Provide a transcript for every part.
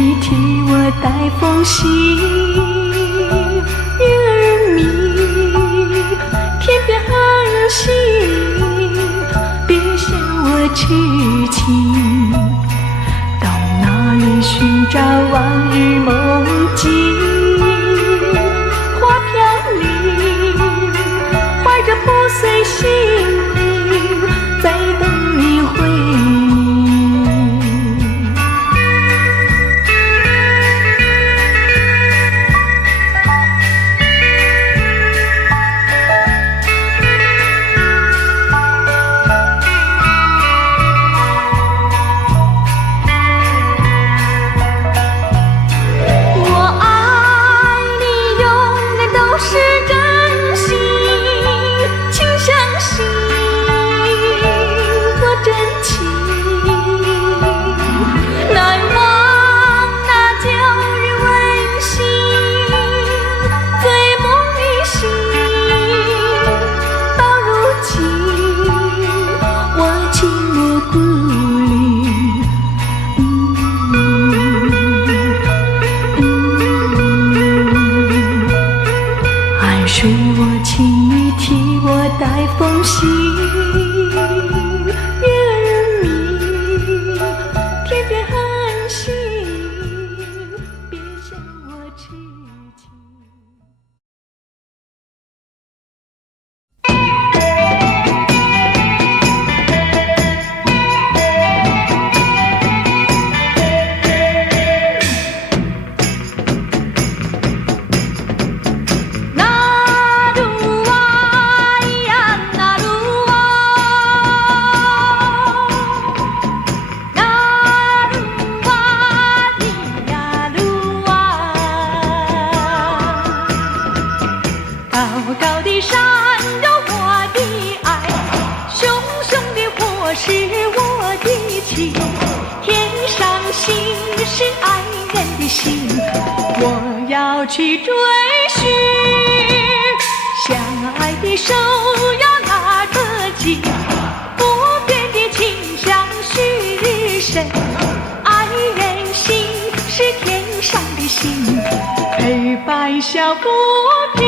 你替我带封信，月儿明，天边恒星，别向我痴情。到哪里寻找往日梦境？花飘零，怀着破碎心灵，在等你回应。水我请你替我带封信，月儿明，天边恒星，别向我痴情。高高的山有我的爱，熊熊的火是我的情，天上星是爱人的心，我要去追寻。相爱的手要拉得紧，不变的情相许日深，爱人心是天上的星，陪伴笑不停。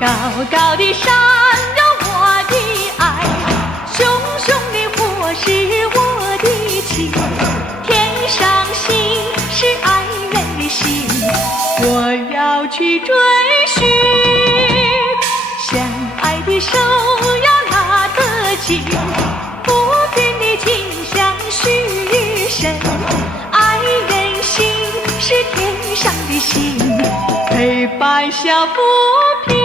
高高的山有我的爱，熊熊的火是我的情，天上星是爱人的心，我要去追寻。相爱的手要拉得紧，不变的情相许日深，爱人心是天上的星，陪伴笑不停。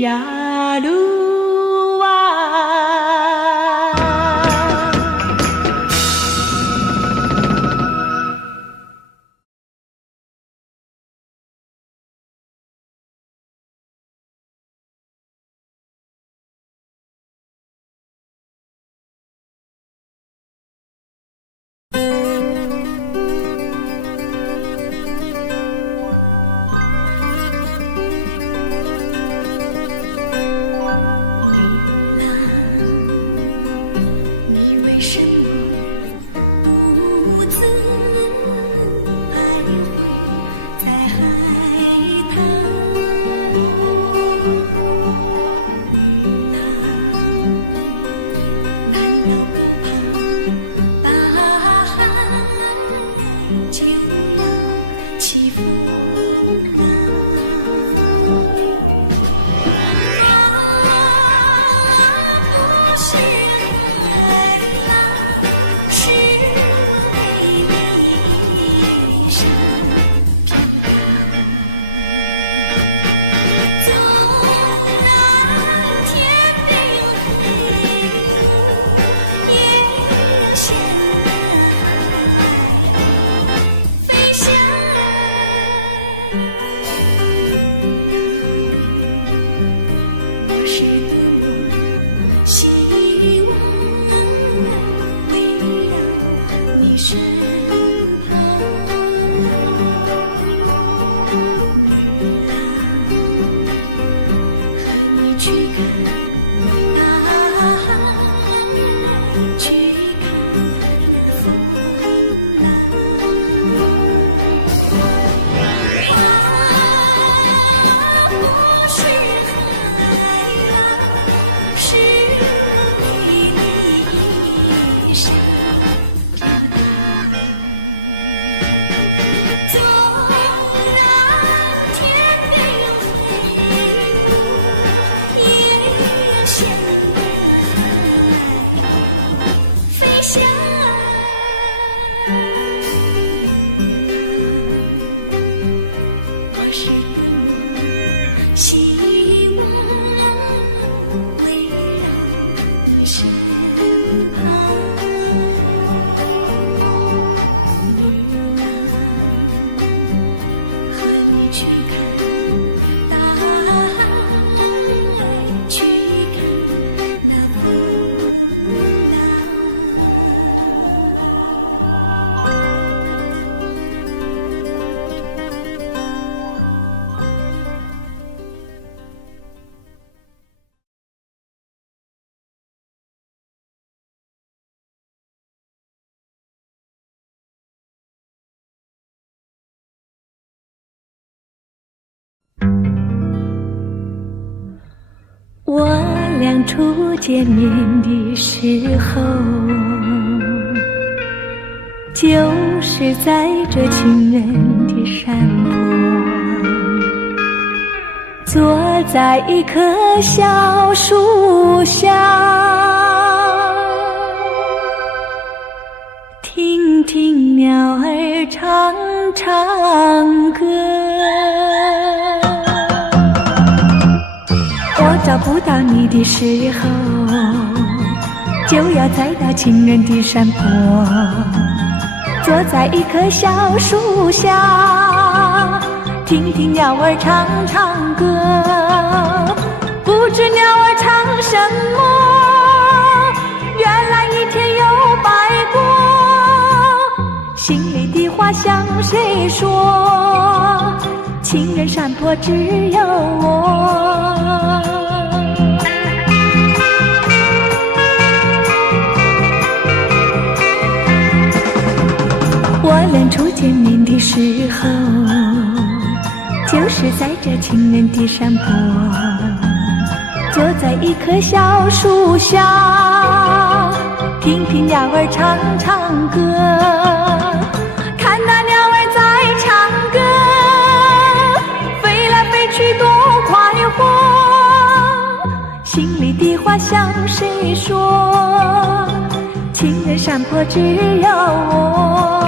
呀路初见面的时候，就是在这情人的山坡，坐在一棵小树下，听听鸟儿唱唱歌。我找不到你的时候，就要再到情人的山坡，坐在一棵小树下，听听鸟儿唱唱歌。不知鸟儿唱什么，原来一天又白过。心里的话向谁说？情人山坡只有我。我俩初见面的时候，就是在这情人的山坡，坐在一棵小树下，听听鸟儿唱唱歌。看那鸟儿在唱歌，飞来飞去多快活。心里的话向谁说？情人山坡只有我。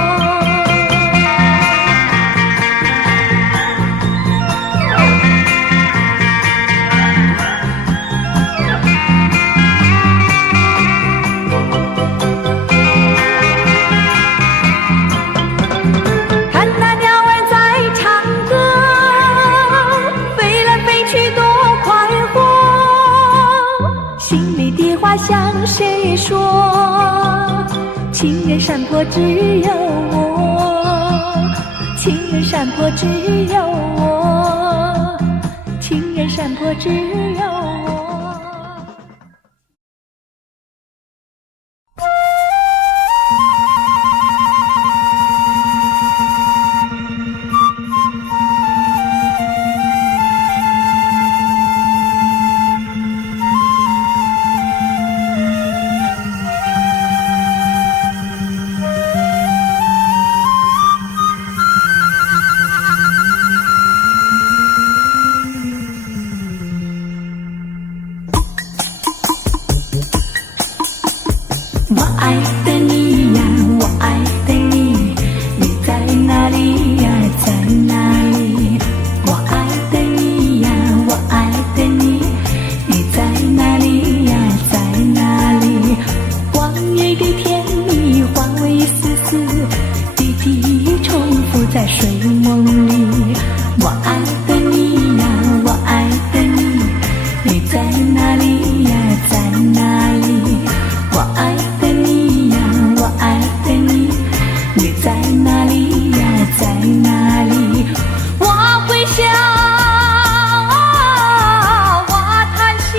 向谁说？情人山坡只有我，情人山坡只有我，情人山坡只有我。我爱的你呀，我爱的你，你在哪里呀，在哪里？我爱的你呀，我爱的你，你在哪里呀，在哪里？往日的甜蜜化为一丝丝滴滴重复在睡梦里。我爱的你呀，我爱的你，你在哪里呀，在哪里？我爱的你呀，我爱的你，你在哪里呀，在哪里？我会笑，我叹息，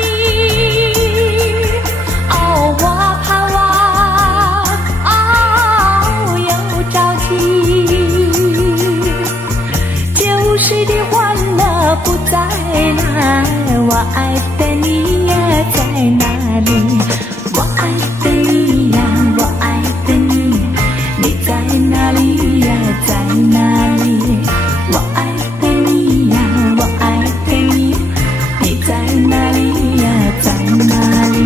哦，我盼望，哦，又着急。旧时的欢乐不在那，我爱的你呀，在哪里？我爱的你呀，我爱的你，你在哪里呀，在哪里？我爱的你呀，我爱的你，你在哪里呀，在哪里？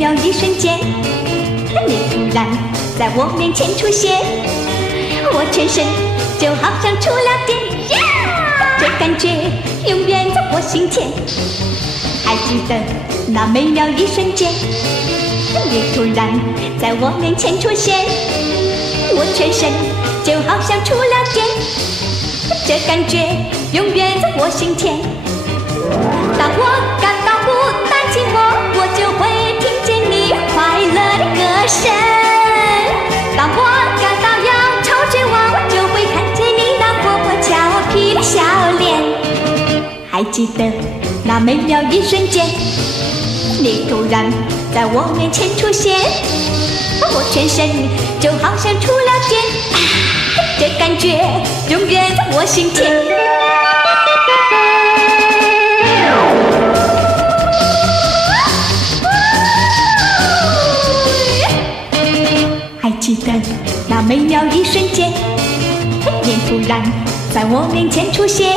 妙一瞬间，你突然在我面前出现，我全身就好像触了电，这感觉永远在我心田。还记得那美妙一瞬间，你突然在我面前出现，我全身就好像触了电，这感觉永远在我心田。当我感到孤单寂寞，我就会听见你快乐的歌声。当我感到忧愁绝望，我就会看见你那活泼俏皮的笑脸。还记得那美妙一瞬间，你突然在我面前出现，我全身就好像触了电，这感觉永远在我心田。还记得那美妙一瞬间，你突然在我面前出现，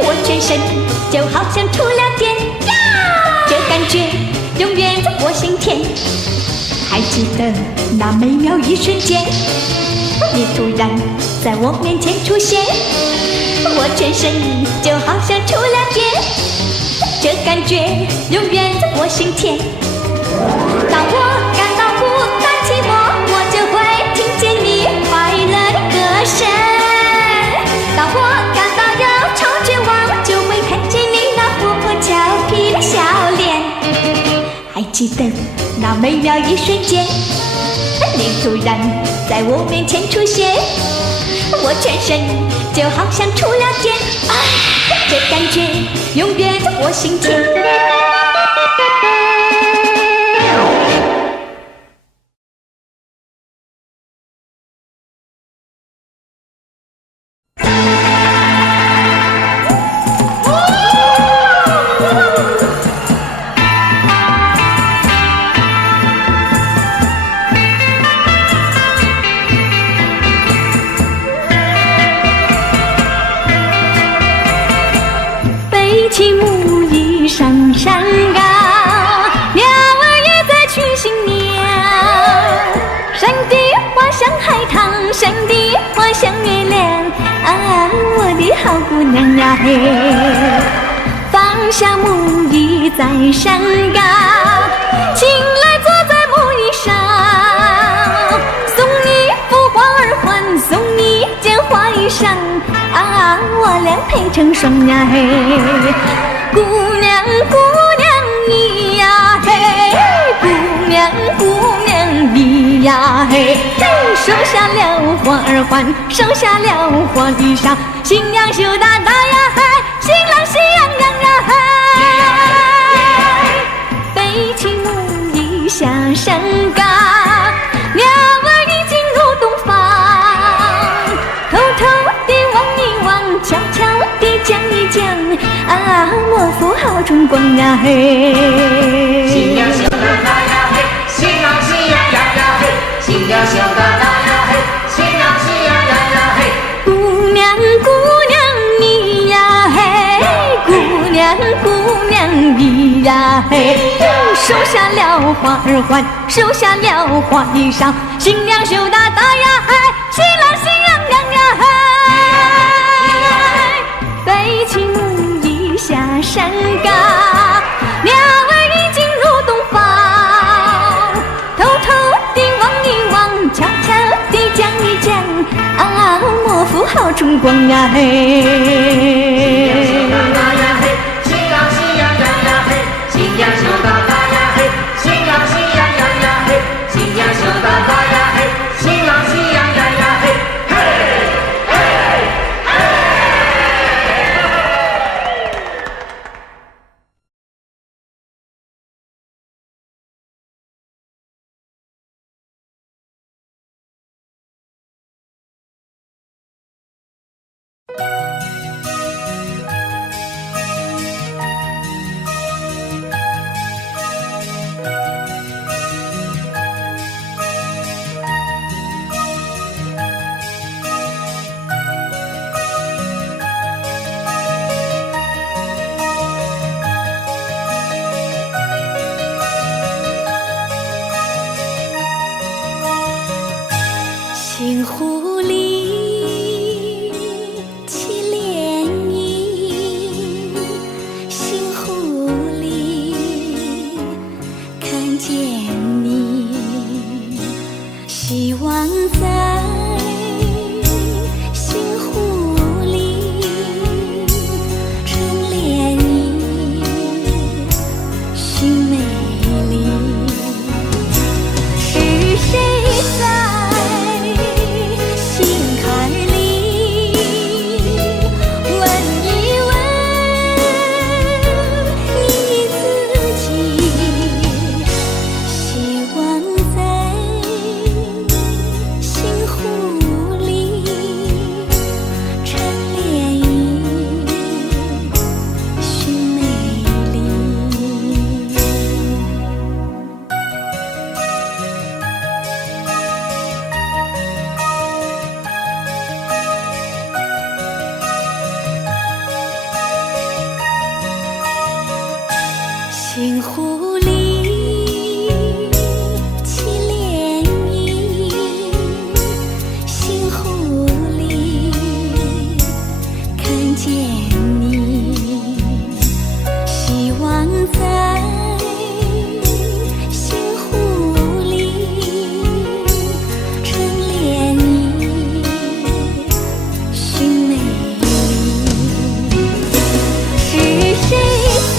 我全身就好像触了电，这感觉永远在我心田。还记得那美妙一瞬间，你突然在我面前出现，我全身就好像触了电，这感觉永远在我心田。当我感到孤单寂寞，我就会听见你快乐的歌声。当我感到忧愁绝望，就会看见你那活泼俏皮的笑脸。还记得那美妙一瞬间，你突然在我面前出现，我全身就好像触了电，这感觉永远在我心田。起木椅上山高，鸟儿也在群行鸟。山的花像海棠，山的花像月亮，啊，我的好姑娘呀嘿！放下木椅在山高，请来坐在木椅上，送你幅花儿环，送你件花衣裳。啊，我俩配成双呀嘿，姑娘姑娘你呀嘿，姑娘姑娘你呀嘿，收下了花儿环，收下了花衣裳，新娘羞答答呀嘿，新郎喜洋洋呀嘿，背起木椅下山岗，鸟儿已进入洞房，偷偷悄悄地讲一讲，啊，我府好春光呀嘿！新娘羞答答呀嘿，新郎喜洋洋呀嘿，新娘羞答答呀嘿，新郎喜洋洋呀嘿。姑娘姑娘你呀嘿，姑娘姑娘你呀嘿，收下了花儿环，收下了花衣裳，新娘羞答答呀嘿，新郎喜洋洋呀嘿。背起木椅下山岗，鸟儿已进入洞房，偷偷地望一望，悄悄地讲一讲，啊，我府好春光呀嘿！新娘羞答答呀嘿，新郎喜洋洋呀嘿，新娘羞答答呀嘿，新郎喜洋洋呀嘿，新娘羞答答呀嘿，新郎喜洋洋呀嘿，嘿嘿嘿。星湖里起涟漪，星湖里看见你，希望在星湖里成涟漪，寻美丽。是谁在心坎里问一问你自己？希望在星湖里成涟漪，寻美丽。星湖里起涟漪，星湖里看见你，希望在星湖里成涟漪，寻美丽。是谁在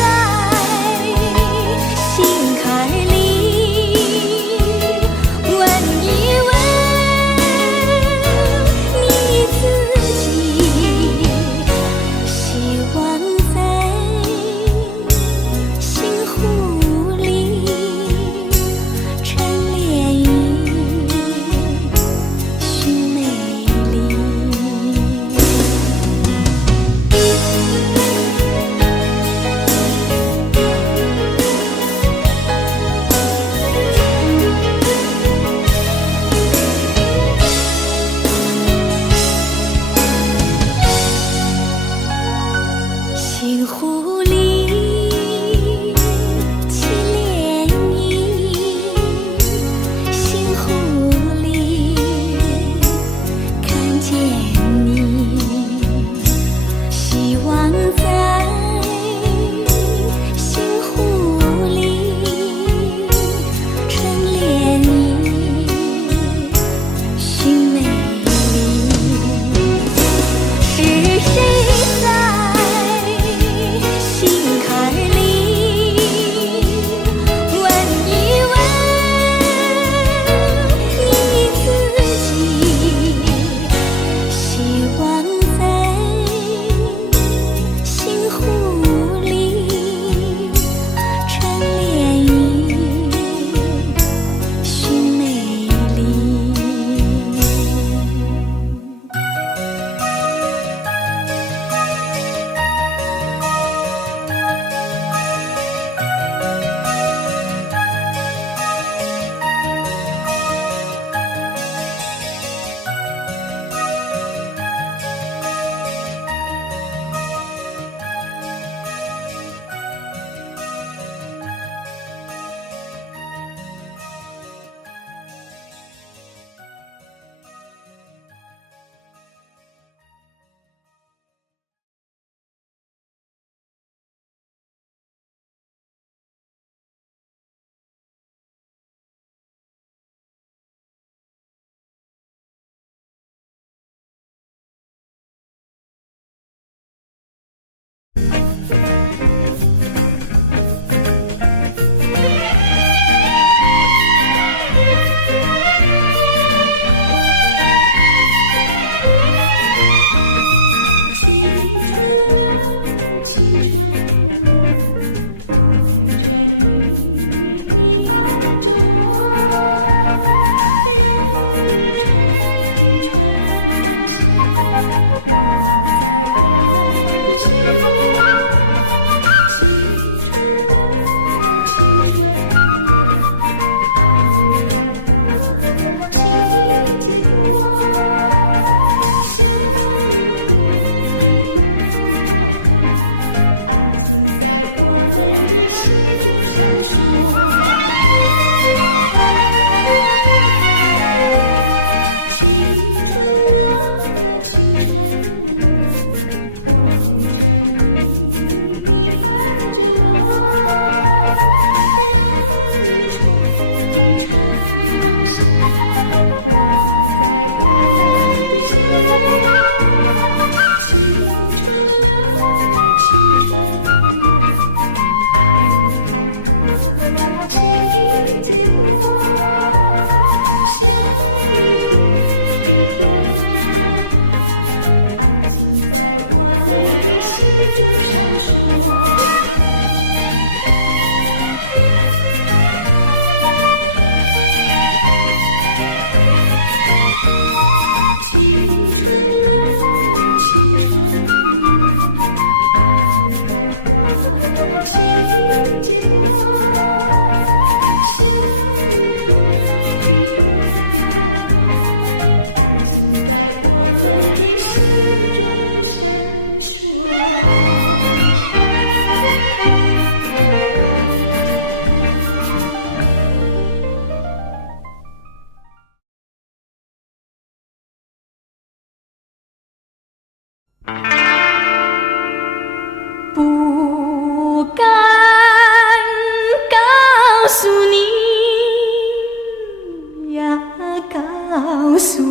诉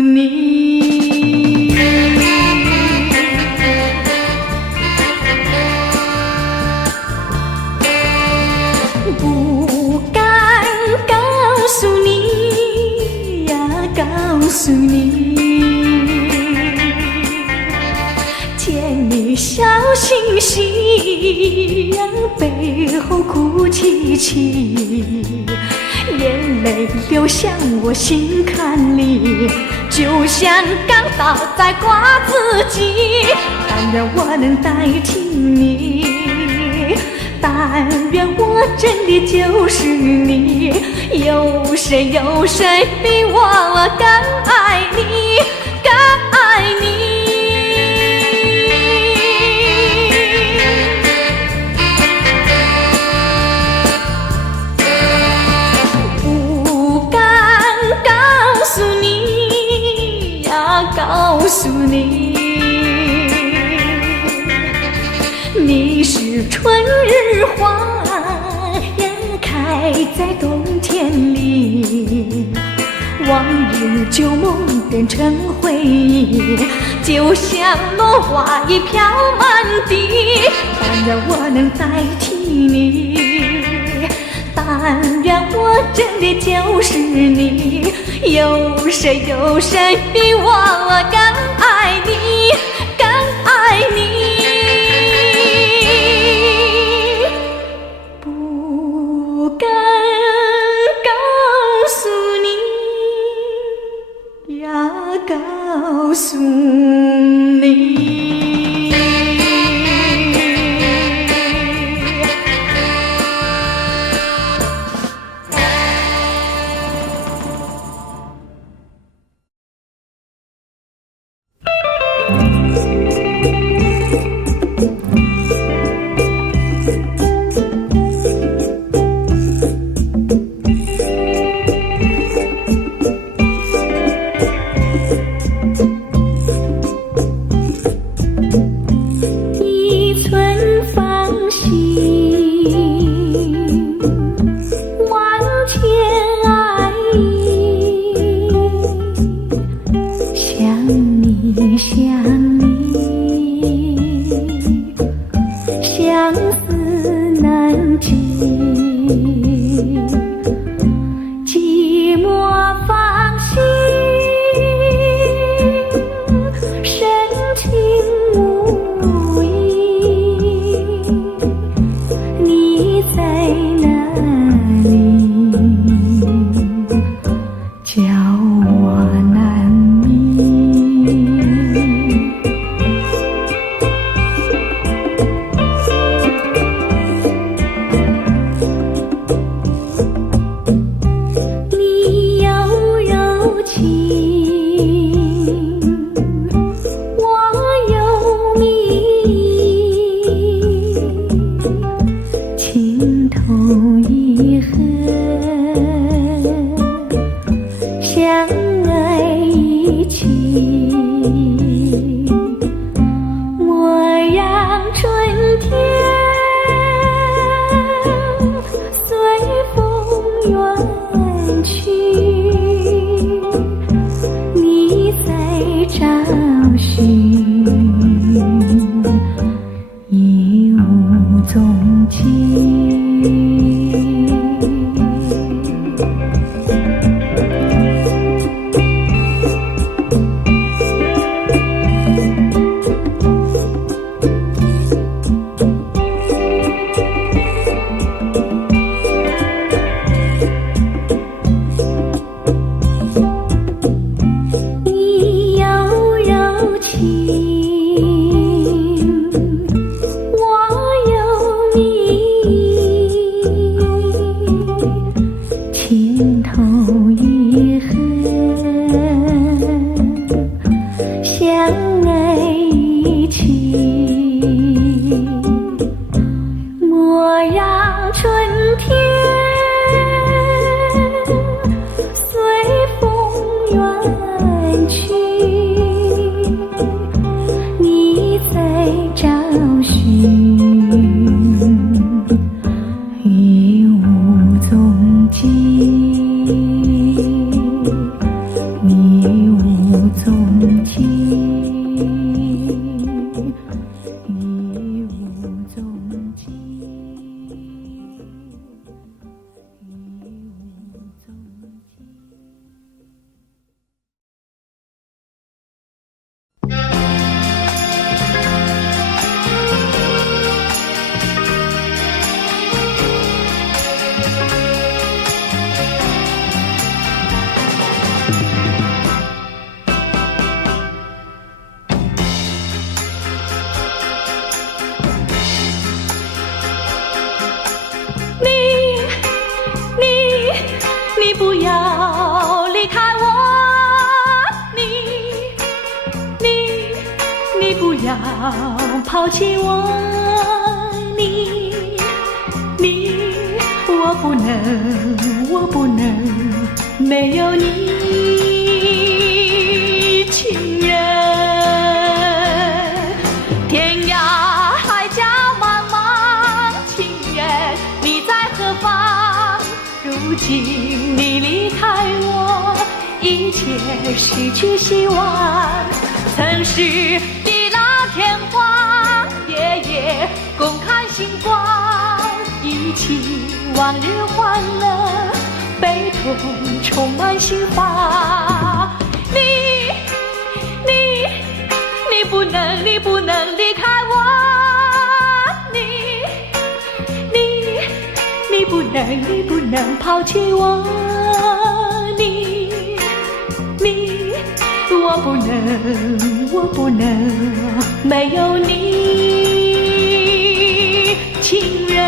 你，不敢告诉你呀，告诉你，见你笑嘻嘻呀，背后哭戚戚，眼泪流向我心坎里，就像钢刀在刮自己。但愿我能代替你，但愿我真的就是你，有谁比我更爱你，更爱你。告诉你，你是春日花呀，开在冬天里，往日旧梦变成回忆，就像落花一飘满地。但愿我能代替你，但愿我真的就是你，有谁比我更爱你，更爱你。不敢告诉你呀，告诉你。相爱抛弃我，你，我不能没有你，情人。天涯海角茫茫，情人你在何方？如今你离开我，一切失去希望。曾是地老天荒，夜夜共看星光，忆起往日欢乐，悲痛充满心房。你不能离开我，你不能抛弃我，我不能没有你，情人。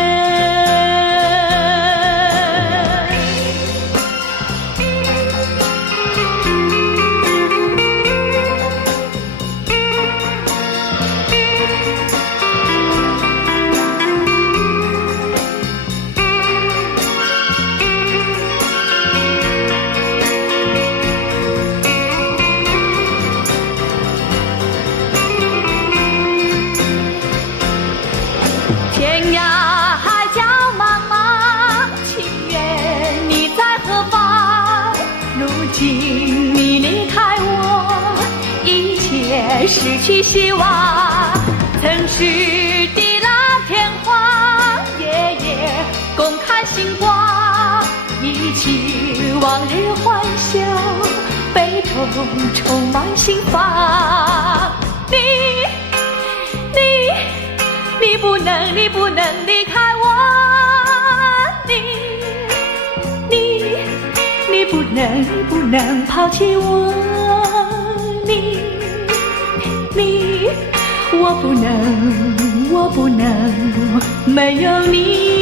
天涯海角茫茫，情缘你在何方？如今你离开我，一切失去希望。曾是地老天荒，夜夜共看星光，忆起往日欢笑，悲痛充满心房。你不能离开我，你不能抛弃我，我不能没有你。